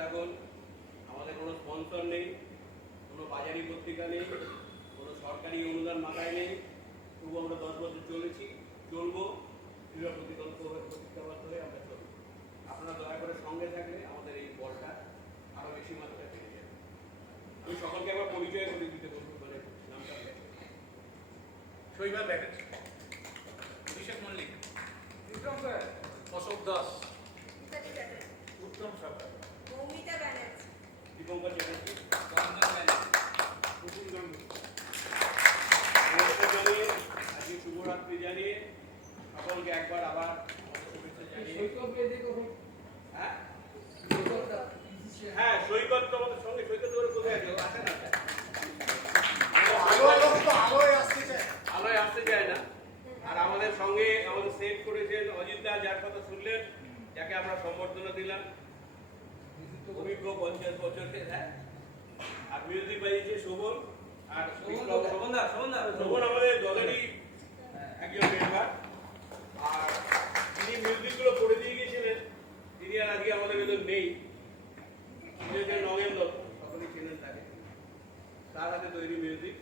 থাকুন। আমাদের কোনো স্পন্সর নেই, কোনো বাজারি পত্রিকা নেই, কোনো সরকারি অনুদান মাথায় নেই, তবু আমরা 10 বছর চলবো দৃঢ় প্রতিজ্ঞাবদ্ধ হয়ে আমরা চলবো। আপনারা দয়া করে সঙ্গে থাকলে আমাদের এই বলটা আরও বেশি মাত্রায় বেড়ে যাবে। আমি সকলকে একবার পরিচয় করে দিতে বলবো, মানে নামটা শৈবাল ব্যানার্জি, অভিষেক মল্লিক, বিক্রম স্যার, অশোক দাস, উত্তম সরকার, মৌমিতা ব্যানার্জি, দীপঙ্কর চ্যাটার্জি, চন্দন ব্যানার্জি, কুসুম গাঙ্গুলি। আজকে শুভরাত্রি জানিয়ে সকলকে একবার আবার শুভেচ্ছা জানিয়ে, হ্যাঁ হ্যাঁ সৈকত তোমাদের সঙ্গে, সৈকত করে কোথায় আছে? আসে না, আলোয় আসতে চায় না। আর আমাদের সঙ্গে আমাদের সেভ করেছেন অজিত দা, যার কথা শুনলেন, যাকে আমরা সম্বর্ধনা দিলাম, অভিজ্ঞ 50 বছরের। হ্যাঁ, আর মিউজিক বাজিয়েছে শোভন। আর শোভন আমাদের দলেরই একজন মেম্বার, আর তিনি মিউজিকগুলো করে দিয়ে গিয়েছিলেন। তিনি আর আজকে আমাদের ভেতর নেই। নগেন্দ্র, সকলেই চেনেন তাকে, তার হাতে তৈরি মিউজিক।